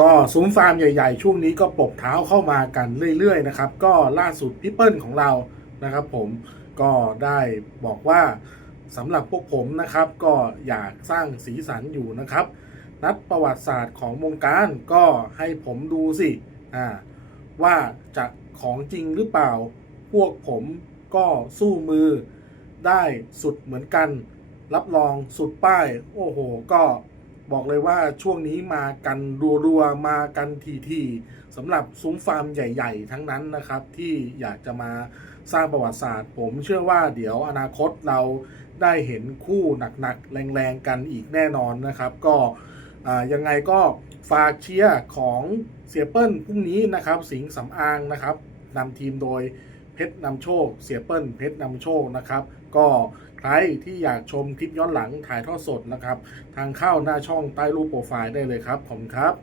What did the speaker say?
ก็ซุ้มฟาร์มใหญ่ๆ ช่วงนี้ก็ปบเท้าเข้ามากันเรื่อยๆนะครับ ก็ล่าสุดพี่เปิ้ลของเรานะครับผมก็ได้บอกว่าสำหรับพวกผมนะครับ ก็อยากสร้างสีสันอยู่นะครับ นัดประวัติศาสตร์ของวงการก็ให้ผมดูสิอ่าว่าจะของจริงหรือเปล่า พวกผมก็สู้มือได้สุดเหมือนกัน รับรองสุดป้าย โอ้โห ก็ บอกเลยว่าช่วงนี้มากันรัวๆมากันทีๆสำหรับซุ้มฟาร์มใหญ่ ๆ ทั้งนั้นนะครับ ที่อยากจะมาสร้างประวัติศาสตร์ ผมเชื่อว่าเดี๋ยวอนาคตเราได้เห็นคู่หนักๆ แรงๆ กันอีกแน่นอนนะครับ ก็ยังไงก็ฝากเชียร์ของเสียเปิ้ลพรุ่งนี้นะครับ สิงห์สำอางนะครับนำทีมโดย เพชรนำโชค เสียเปิ้ลเพชรนำโชคนะครับ ก็ใครที่อยากชมคลิปย้อนหลังถ่ายทอดสดนะครับ ทางเข้าหน้าช่องใต้รูปโปรไฟล์ได้เลยครับผมครับ